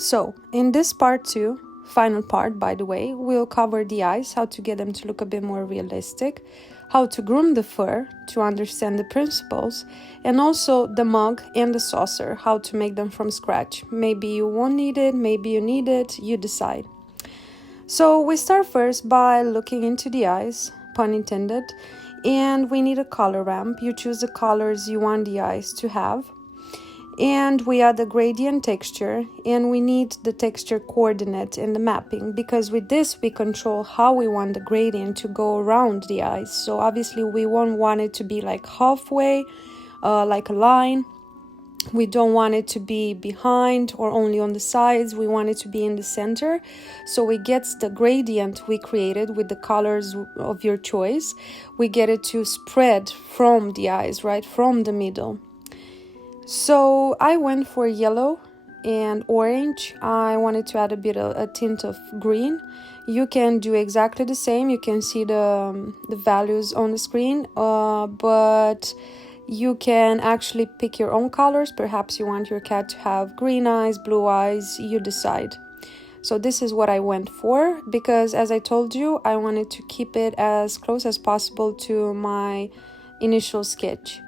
So in this part 2, final part by the way, we'll cover the eyes, how to get them to look a bit more realistic, how to groom the fur to understand the principles, and also the mug and the saucer, how to make them from scratch. Maybe you won't need it, maybe you need it, you decide. So we start first by looking into the eyes, pun intended, and we need a color ramp. You choose the colors you want the eyes to have. And we add the gradient texture, and we need the texture coordinate in the mapping, because with this we control how we want the gradient to go around the eyes. So obviously we won't want it to be like halfway, like a line. We don't want it to be behind or only on the sides. We want it to be in the center. So we get the gradient we created with the colors of your choice. We get it to spread from the eyes, right, from the middle. So I went for yellow and orange. I wanted to add a tint of green. You can do exactly the same. You can see the values on the screen, but you can actually pick your own colors. Perhaps you want your cat to have green eyes, blue eyes, you decide. So this is what I went for, because as I told you, I wanted to keep it as close as possible to my initial sketch.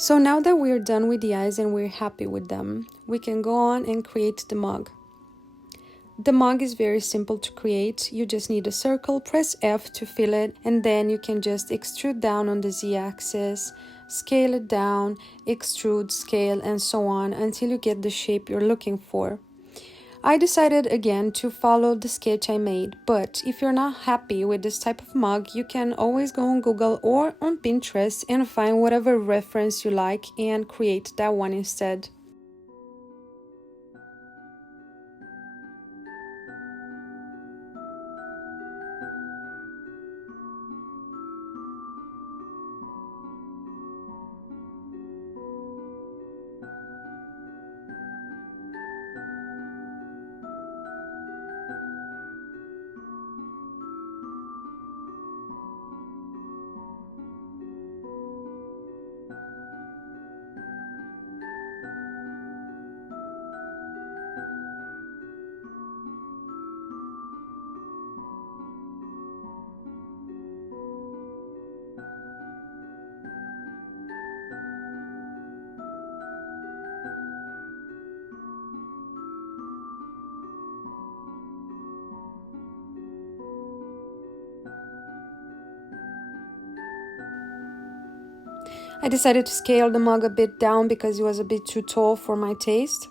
So now that we're done with the eyes and we're happy with them, we can go on and create the mug. The mug is very simple to create. You just need a circle, press F to fill it, and then you can just extrude down on the Z-axis, scale it down, extrude, scale, and so on until you get the shape you're looking for. I decided again to follow the sketch I made, but if you're not happy with this type of mug, you can always go on Google or on Pinterest and find whatever reference you like and create that one instead. I decided to scale the mug a bit down because it was a bit too tall for my taste,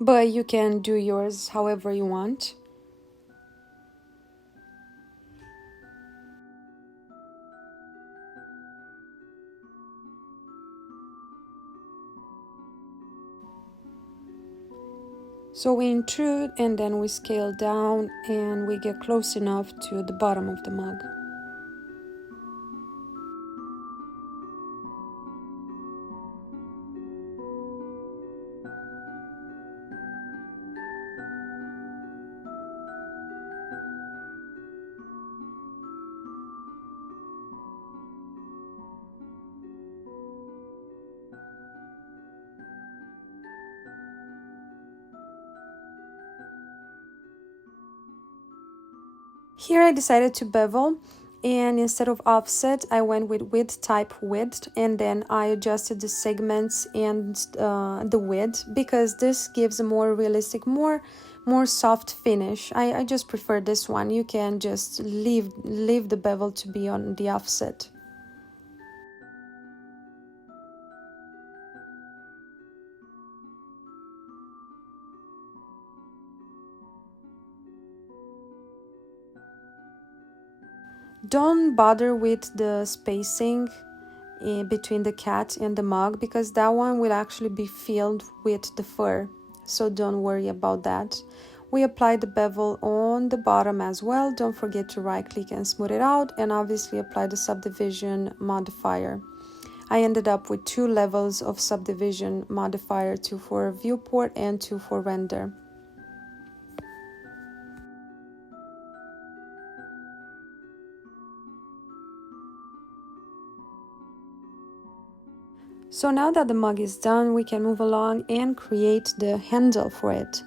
but you can do yours however you want. So we intrude and then we scale down and we get close enough to the bottom of the mug. Here I decided to bevel, and instead of offset I went with width type width, and then I adjusted the segments and the width, because this gives a more realistic, more soft finish. I just prefer this one. You can just leave the bevel to be on the offset. Don't bother with the spacing between the cat and the mug, because that one will actually be filled with the fur, so don't worry about that. We apply the bevel on the bottom as well. Don't forget to right click and smooth it out, and obviously apply the subdivision modifier. I ended up with 2 levels of subdivision modifier, 2 for viewport and 2 for render. So now that the mug is done, we can move along and create the handle for it.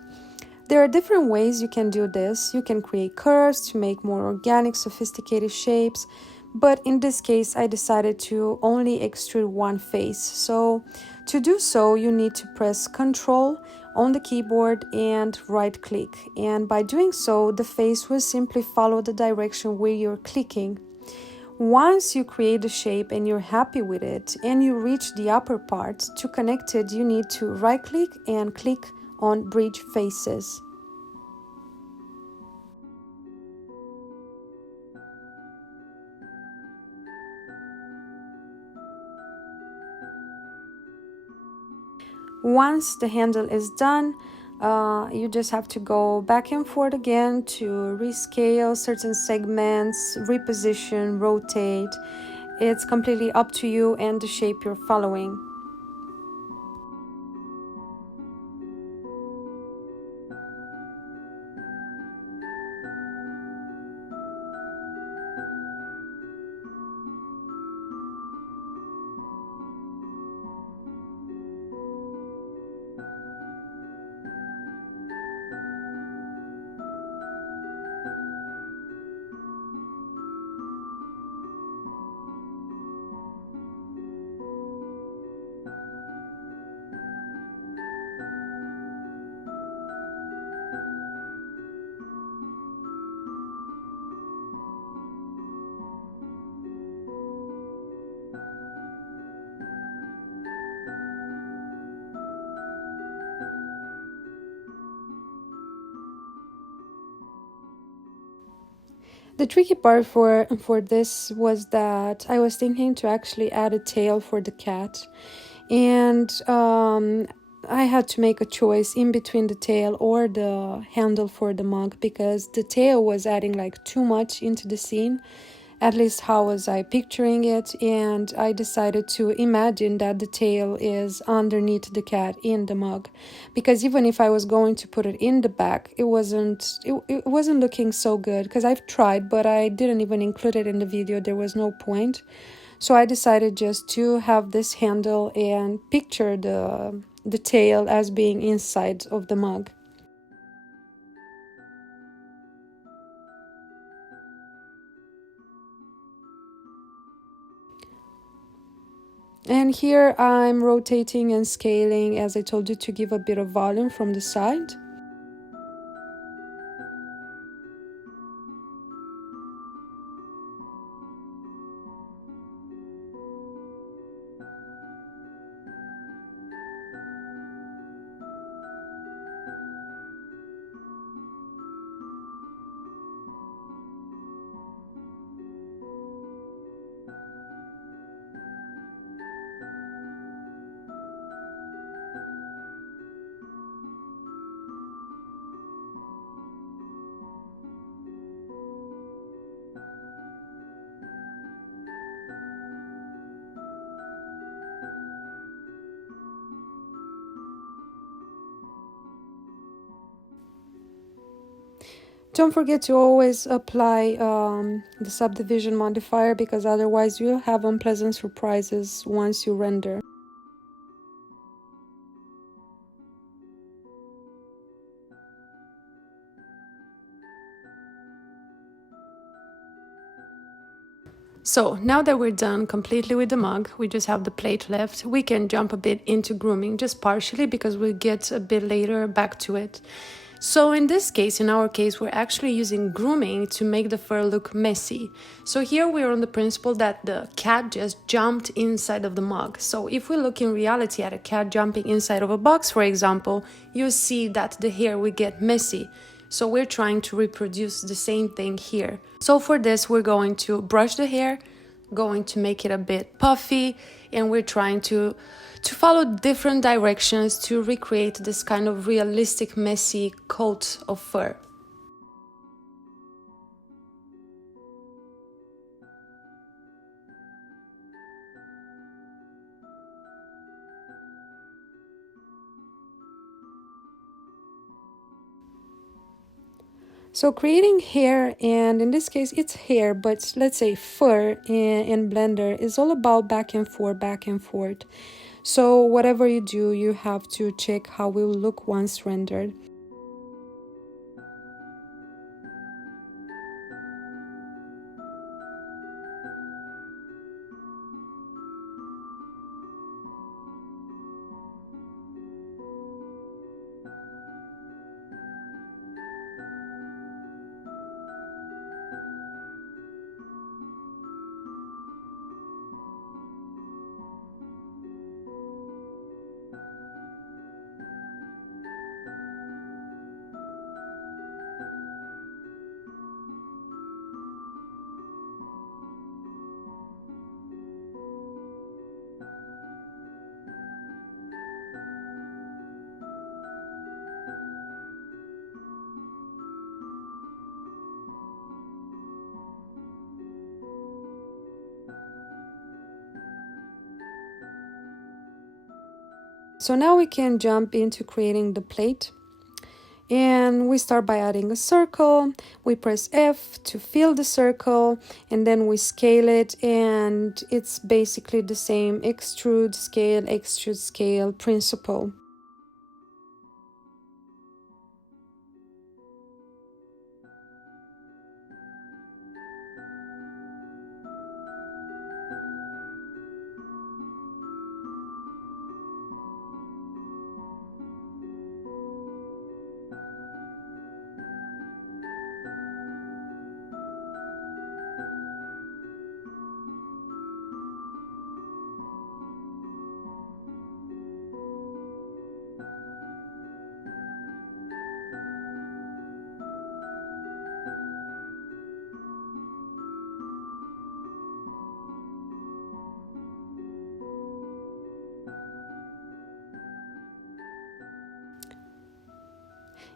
There are different ways you can do this. You can create curves to make more organic, sophisticated shapes, but in this case I decided to only extrude one face. So to do so, you need to press Ctrl on the keyboard and right click, and by doing so the face will simply follow the direction where you're clicking. Once you create the shape and you're happy with it and you reach the upper part, to connect it you need to right click and click on Bridge Faces. Once the handle is done, you just have to go back and forth again to rescale certain segments, reposition, rotate. It's completely up to you and the shape you're following. The tricky part for this was that I was thinking to actually add a tail for the cat, and I had to make a choice in between the tail or the handle for the mug, because the tail was adding like too much into the scene. At least how was I picturing it, and I decided to imagine that the tail is underneath the cat in the mug, because even if I was going to put it in the back, it wasn't looking so good, because I've tried but I didn't even include it in the video. There was no point. So I decided just to have this handle and picture the tail as being inside of the mug. And here I'm rotating and scaling, as I told you, to give a bit of volume from the side. Don't forget to always apply the subdivision modifier, because otherwise you'll have unpleasant surprises once you render. So now that we're done completely with the mug, we just have the plate left. We can jump a bit into grooming, just partially, because we'll get a bit later back to it. So in this case, in our case, we're actually using grooming to make the fur look messy. So here we're on the principle that the cat just jumped inside of the mug. So if we look in reality at a cat jumping inside of a box, for example, you see that the hair will get messy. So we're trying to reproduce the same thing here. So for this, we're going to brush the hair, going to make it a bit puffy, and we're trying to follow different directions to recreate this kind of realistic, messy coat of fur. So creating hair, and in this case it's hair, but let's say fur in Blender, is all about back and forth, back and forth. So whatever you do, you have to check how it will look once rendered. So now we can jump into creating the plate. And we start by adding a circle. We press F to fill the circle, and then we scale it, and it's basically the same extrude scale principle.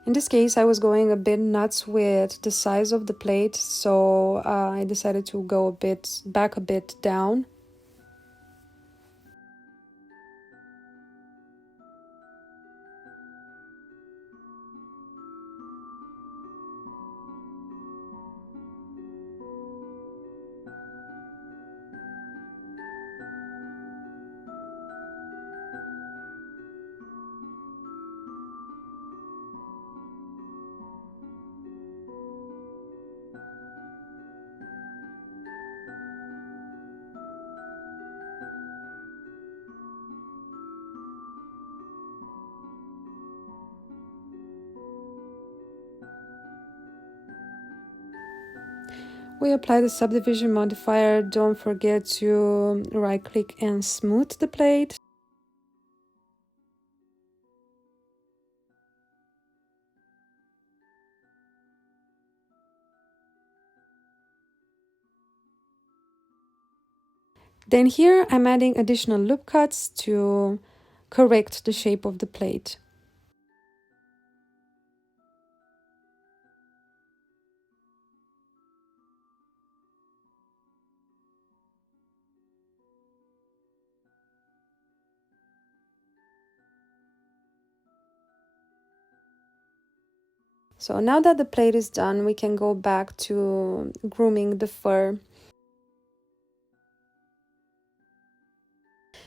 In this case, I was going a bit nuts with the size of the plate, so I decided to go a bit down. We apply the subdivision modifier. Don't forget to right click and smooth the plate. Then here I'm adding additional loop cuts to correct the shape of the plate. So now that the plate is done, we can go back to grooming the fur.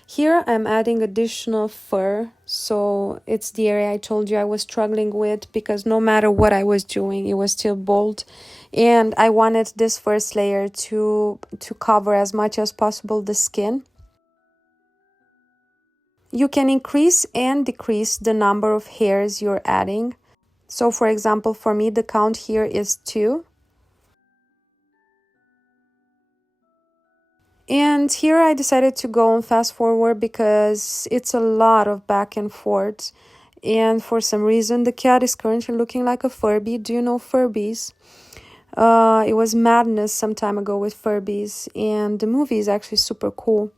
Here I'm adding additional fur, so it's the area I told you I was struggling with because no matter what I was doing, it was still bold. And I wanted this first layer to cover as much as possible the skin. You can increase and decrease the number of hairs you're adding. So for example, for me, the count here is 2. And here I decided to go on fast forward because it's a lot of back and forth. And for some reason, the cat is currently looking like a Furby. Do you know Furbies? It was madness some time ago with Furbies, and the movie is actually super cool.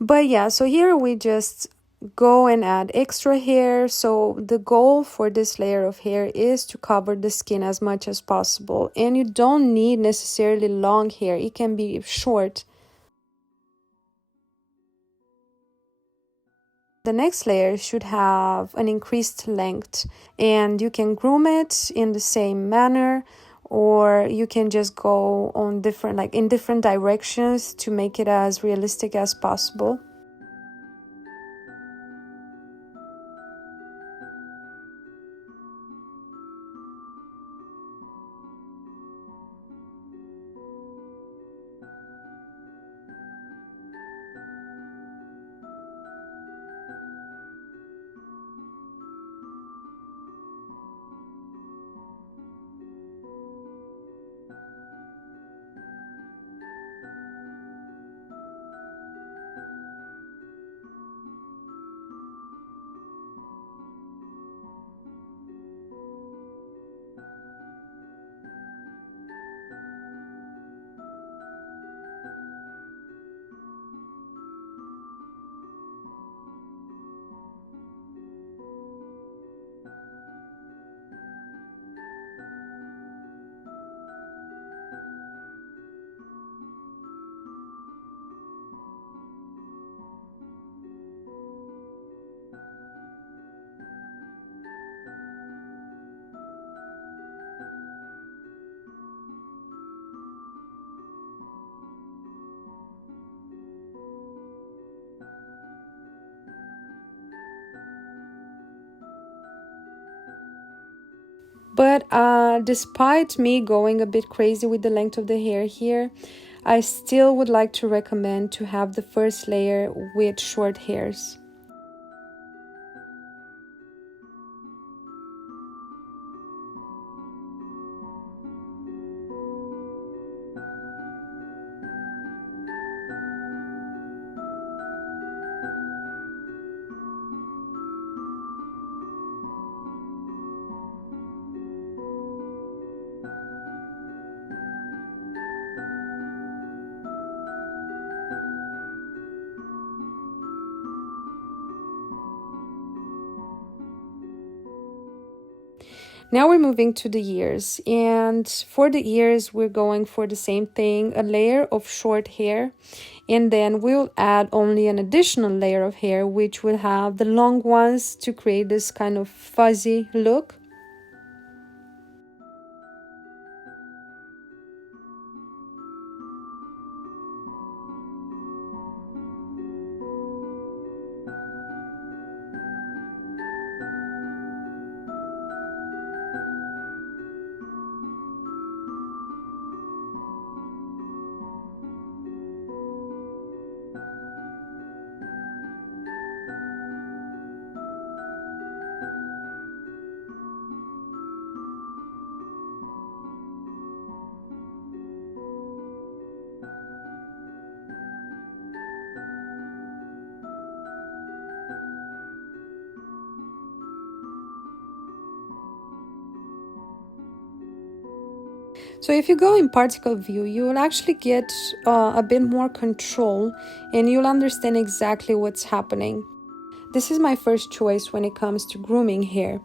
But yeah, so here we just go and add extra hair. So the goal for this layer of hair is to cover the skin as much as possible. And you don't need necessarily long hair. It can be short. The next layer should have an increased length, and you can groom it in the same manner, or you can just go on in different directions to make it as realistic as possible. But despite me going a bit crazy with the length of the hair here, I still would like to recommend to have the first layer with short hairs. Now we're moving to the ears, and for the ears we're going for the same thing, a layer of short hair, and then we'll add only an additional layer of hair which will have the long ones to create this kind of fuzzy look. So if you go in particle view, you will actually get a bit more control, and you'll understand exactly what's happening. This is my first choice when it comes to grooming hair.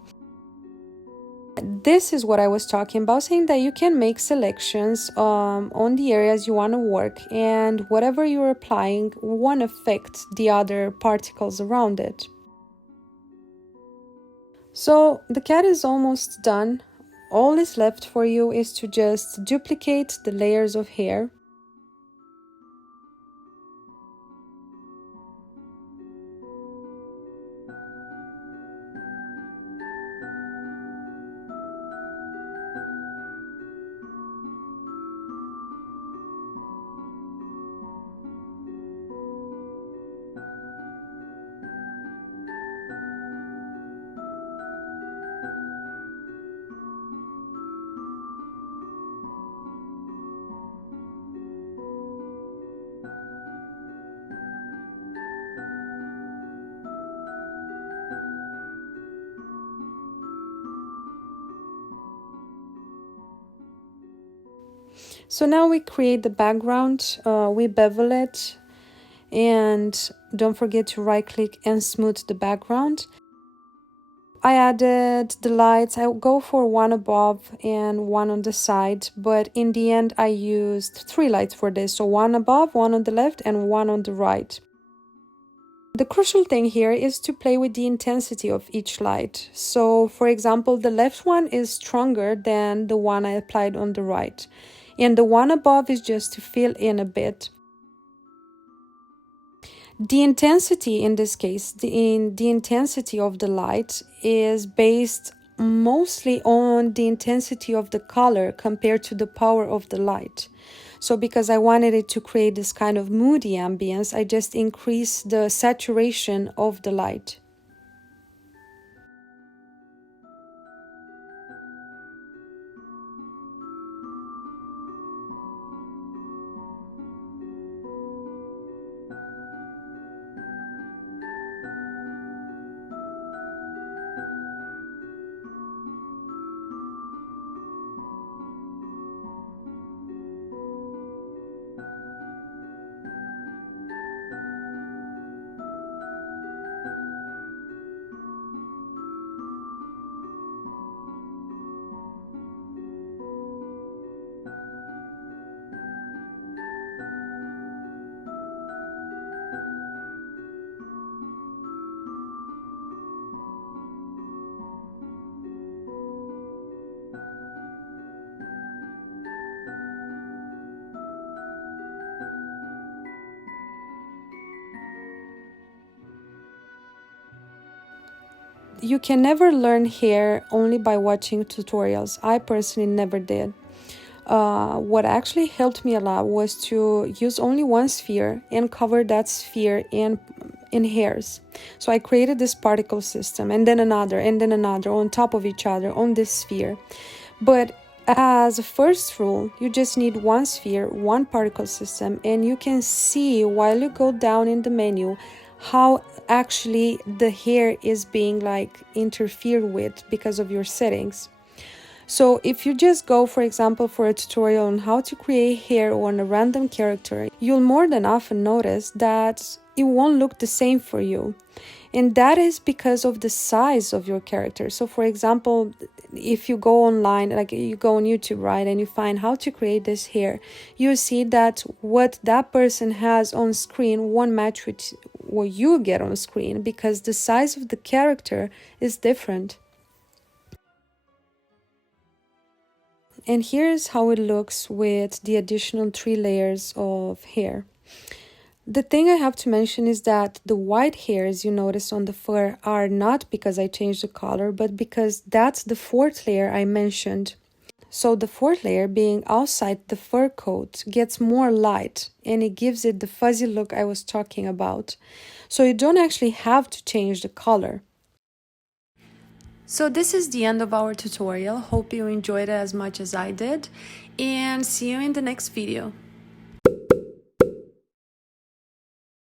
This is what I was talking about, saying that you can make selections on the areas you want to work, and whatever you're applying won't affect the other particles around it. So the cat is almost done. All is left for you is to just duplicate the layers of hair. So now we create the background, we bevel it, and don't forget to right click and smooth the background. I added the lights. I go for one above and one on the side, but in the end I used 3 lights for this, so one above, one on the left, and one on the right. The crucial thing here is to play with the intensity of each light. So for example, the left one is stronger than the one I applied on the right, and the one above is just to fill in a bit. The intensity in this case, the intensity of the light is based mostly on the intensity of the color compared to the power of the light. So because I wanted it to create this kind of moody ambience, I just increased the saturation of the light. You can never learn hair only by watching tutorials. I personally never did. What actually helped me a lot was to use only one sphere and cover that sphere in hairs. So I created this particle system, and then another on top of each other on this sphere. But as a first rule, you just need one sphere, one particle system, and you can see while you go down in the menu how actually the hair is being like interfered with because of your settings. So if you just go, for example, for a tutorial on how to create hair on a random character, you'll more than often notice that it won't look the same for you. And that is because of the size of your character. So for example, if you go online, like you go on YouTube, right, and you find how to create this hair, you see that what that person has on screen won't match with what you get on screen because the size of the character is different. And here's how it looks with the additional 3 layers of hair. The thing I have to mention is that the white hairs you notice on the fur are not because I changed the color, but because that's the 4th layer I mentioned. So the 4th layer, being outside the fur coat, gets more light and it gives it the fuzzy look I was talking about. So you don't actually have to change the color. So this is the end of our tutorial. Hope you enjoyed it as much as I did, and see you in the next video.